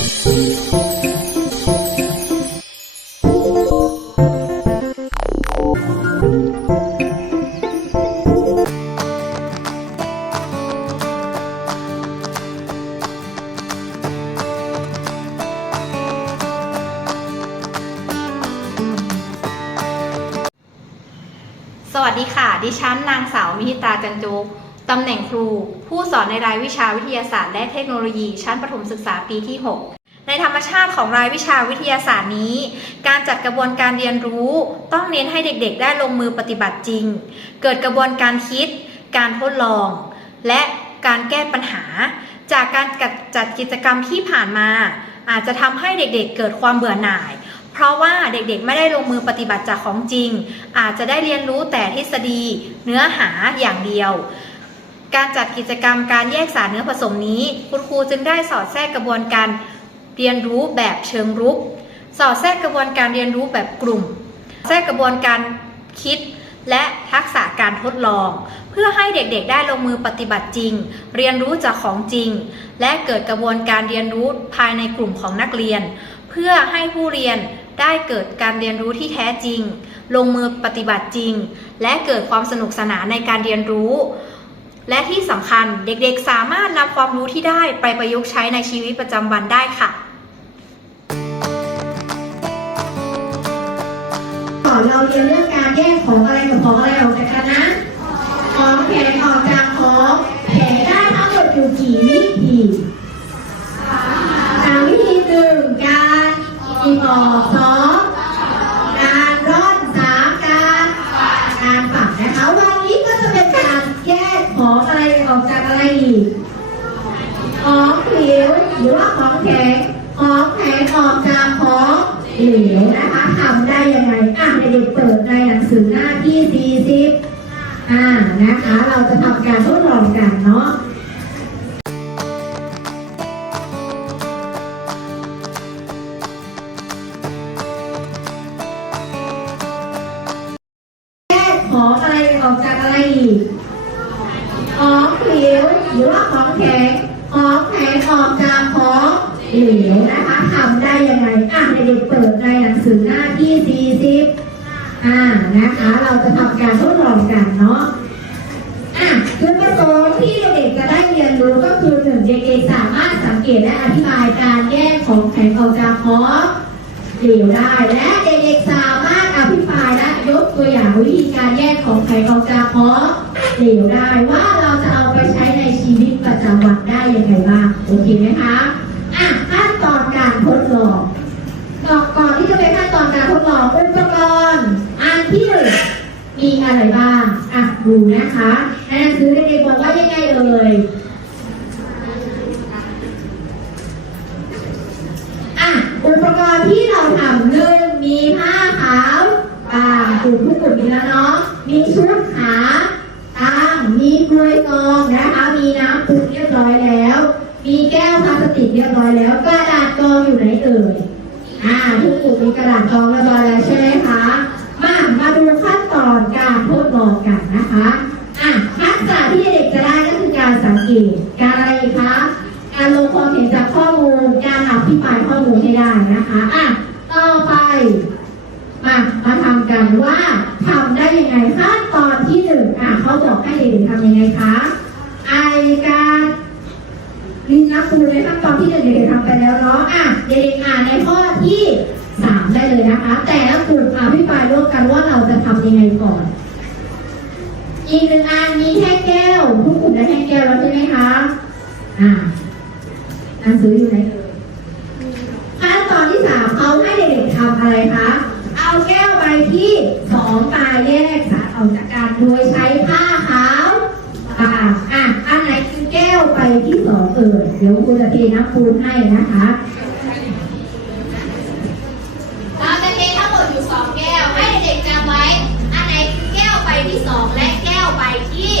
สวัสดีค่ะ ดิฉันนางสาวมิหิตาจันจก ตำแหน่งครู ผู้สอนในรายวิชาวิทยาศาสตร์และเทคโนโลยี ชั้นประถมศึกษาปีที่ 6 ในธรรมชาติของรายวิชาวิทยาศาสตร์นี้ การจัดกระบวนการเรียนรู้ ต้องเน้นให้เด็กๆ ได้ลงมือปฏิบัติจริง เกิดกระบวนการคิด การทดลอง และการแก้ปัญหา จากการจัดกิจกรรมที่ผ่านมา อาจจะทำให้เด็กๆ เกิดความเบื่อหน่ายเพราะว่าเด็กๆ ไม่ได้ลงมือปฏิบัติจากของจริง อาจจะได้เรียนรู้แต่ทฤษฎี เนื้อหาอย่างเดียว การจัดกิจกรรมการแยกสารเนื้อผสมนี้ คุณครูจึงได้สอดแทรกกระบวนการเรียนรู้แบบเชิงรุก สอดแทรกกระบวนการเรียนรู้แบบกลุ่ม แทรกกระบวนการคิดและทักษะการทดลอง เพื่อให้เด็กๆ ได้ลงมือปฏิบัติจริง เรียนรู้จากของจริง และเกิดกระบวนการเรียนรู้ภายในกลุ่มของนักเรียน เพื่อให้ผู้เรียนได้เกิดการเรียนรู้ที่แท้จริง ลงมือปฏิบัติจริง และเกิดความสนุกสนานในการเรียนรู้ และที่สำคัญเด็กๆสามารถนำความรู้ที่ได้ไปประยุกต์ใช้ในชีวิตประจำวันได้ค่ะก่อนเราเรียนเรื่องการแยกของอะไรกับของอะไรออกจากกันนะ ของแข็งออกจากของแข็งได้ทั้งหมดอยู่กี่วิธีสามวิธีหนึ่งการอีออกสองการร่อนสามการการฝังนะคะวันนี้ก็จะเป็นการแยกของอะไรออกจากอะไรอีก ของผิวหรือว่าของแข็งของแข็งออกจากของเหลวนะคะทำได้ยังไงอะ เด็กๆเปิดในหนังสือหน้าที่ 40 อ่านะคะ เราจะทำการทดลองกันเนาะแยกของอะไรออกจากอะไรอีกของผิวหรือว่าของแข็งของแข็งออกจากของเหลวนะคะทำได้ยังไงอะเด็กๆเปิดในหนังสือหน้าที่ 40 อ่านะคะ เราจะทำการทดลองกันเนาะอะจุดประสงค์ที่เด็กๆจะได้เรียนรู้ก็คือหนึ่งเด็กๆสามารถสังเกตและอธิบายการแยกของแข็งออกจากของเหลวได้และเด็กๆสามารถอภิปรายและยกตัวอย่างวิธีการแยกของแข็งออกจากของเหลวได้ว่าเราจะเอาไปใช้ในชีวิตประจำวันได้ยังไงบ้างโอเคไหมคะอะขั้นตอนการทดลองก่อนก่อนที่จะไปขั้นตอนการทดลองอุปกรณ์อันที่หนึ่งมีอะไรบ้างอะ ดูนะคะในหนังสือเด็กๆบอกว่ายังไงเอ่ยอะอุปกรณ์ที่เราทำหนึ่งมีผ้าขาวป่างกลุ่มทุกกลุ่มมีแล้วเนาะมีชุดขาตั้งมีกล้วยกองนะคะ มีน้ำปุ๊บเรียบร้อยแล้ว มีแก้วพลาสติกเรียบร้อยแล้วกระดาษกองอยู่ไหนเอ่ยอ่าทุกกลุ่มมีกระดาษกองูให้ได้นะคะอะต่อไปมามาทำกันว่าทำได้ยังไงขั้นตอนที่หนึ่งอะเขาบอกให้เด็กๆทำยังไงคะไอการลินนับปูในขั้นตอนที่หนึ่งเด็กๆทำไปแล้วเนาะอะเด็กๆอ่านในข้อที่สามได้เลยนะคะ แต่ละกลุ่มอภิปรายร่วมกันว่าเราจะทำยังไงก่อนอีกหนึ่งอันมีแท่งแก้วทุกกลุ่มได้แท่งแก้วแล้วใช่ไหมคะอะหนังสืออยู่ไหนตอนที่สามเขาให้เด็กๆทำอะไรคะ เอาแก้วใบที่สองตาแยกสารออกจากกันโดยใช้ผ้าขาว อ่าอะอันไหนคือแก้วไปที่สองเออเดี๋ยวคุณจะเทน้ำปูนให้นะคะเราจะเททั้งหมดอยู่สองแก้วให้เด็กๆจำไว้ อันไหนคือแก้วใบที่สองและแก้วใบที่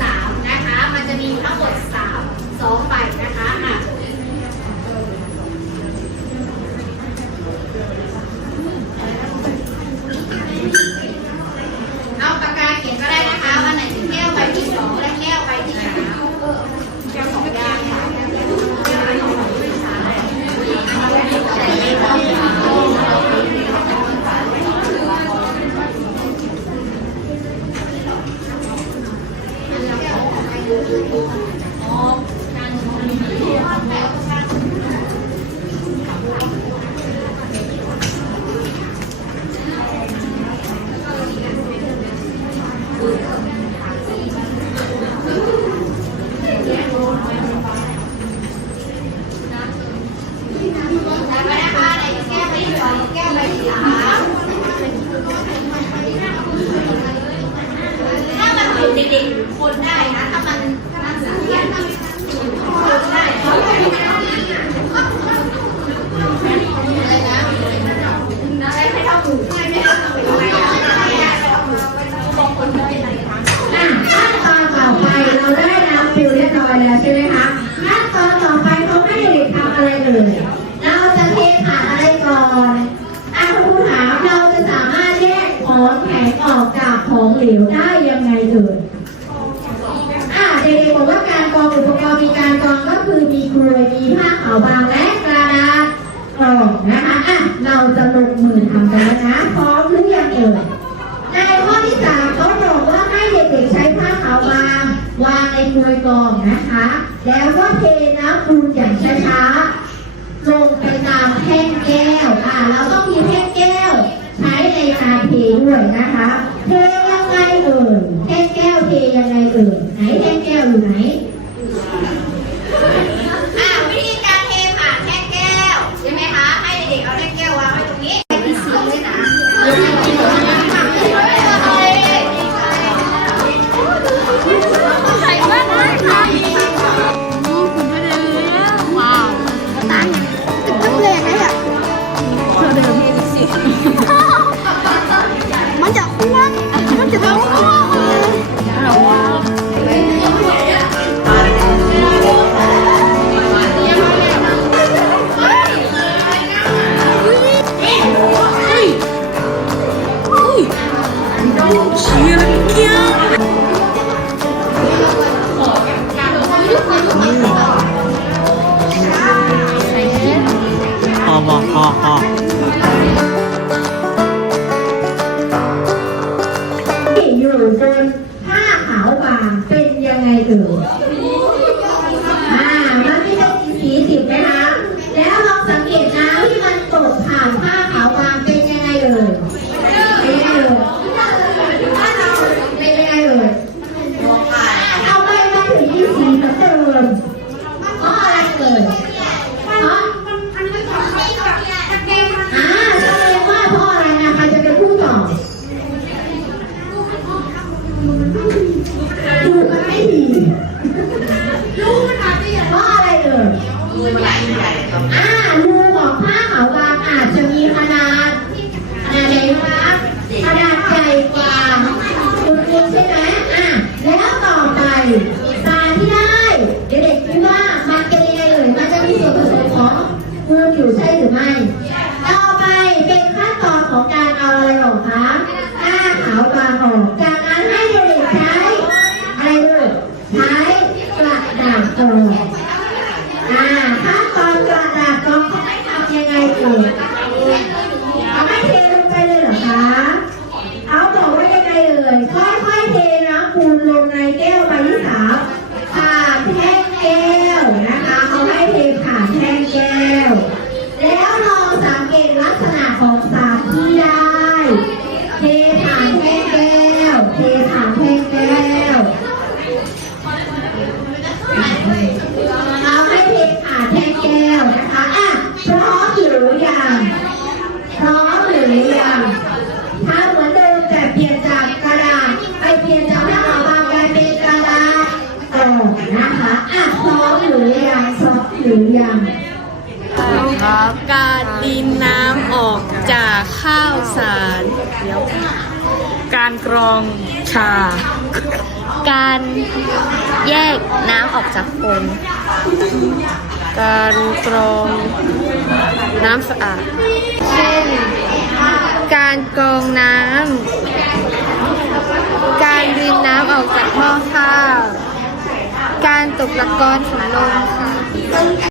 สามนะคะ มันจะมีทั้งหมดสามสองใบ คนได้นะถ้ามันถ้ามันสูงเถ้ามันสูงคนได้เขาไม่ได้อะไรนะอะไรให้เท่าหมูไม่ไม่เท่าหมูไม่เท่าหมูบางคนไม่เป็นไรคะขั้นตอนต่อไปเราได้น้ำฟิวเรียบร้อยแล้วใช่ไหมคะขั้นตอนต่อไปเขาไม่ได้ทำอะไรเลยเราจะเทผ่านอะไรก่อนอาคุณผู้ถามเราจะสามารถแยกของแข็งออกจากของเหลวได้ กรวยมีผ้าขาวบางและกระดาษกรองนะคะอะเราจะลงมือทำกันนะคะพร้อมหรือยังเอ่ยในข้อที่สามเขาบอกว่าให้เด็กๆใช้ผ้าขาวบางวางในกรวยกองนะคะ แล้วก็เทน้ำปูนอย่างช้าๆลงไปตามแท่งแก้วอะเราต้องมีแท่งแก้ว ใช้ในการเทด้วยนะคะเทะอะซ้อมหรือยังซ้อมหรือยังการดินน้ำออกจากข้าวสารเดี๋ยวการกรองชา การแยกน้ำออกจากคนการกรองน้ำสะอาด เช่น การกรองน้ำ การดินน้ำออกจากหม้อข้าว การตกตะกอนของลมค่ะ